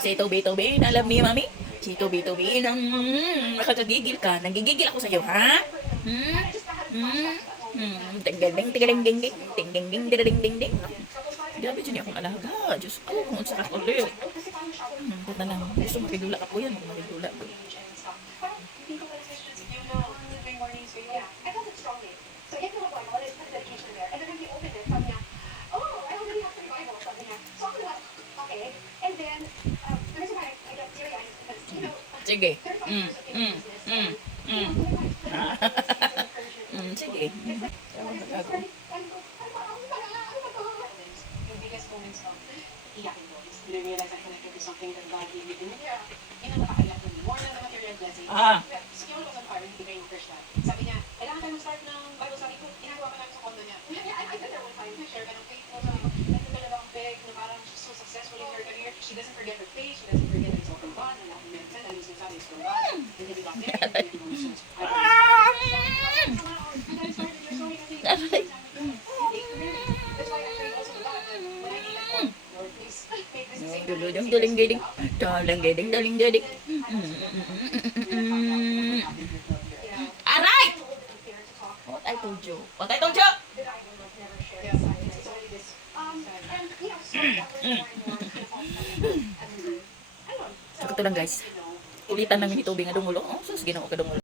Si Toby, alam ni Mami? Si Toby, nakakagigil ka. Nagigigil ako sa'yo, ha? Hmm? Hmm? Ting-ding, ting-ding, ding, ding. Ting-ding, ding, ding, ding, ding. Grabe dyan akong alaga. Diyos ko, kung sa kakulit. Ba't na lang. Gusto makidula ka po yan. Makidula po. Sige. Sige. Ah. Sabi niya, kailangan tayo mag-start ng Bible study ko. Ginagawa ka namin sa condo niya. I said there one time, share ka ng faith mo sa talagang big na parang she's so successful in her career. She doesn't forget her faith. She doesn't forget it's all from God. Wala akong mental. Alam mo sabi, it's from God. Hindi we got married. Hindi we got Daling. Aray! What I told you? Ito lang guys. Ulitan namin ito nga dumulo. Oh, sus, ginawa ka dumulo.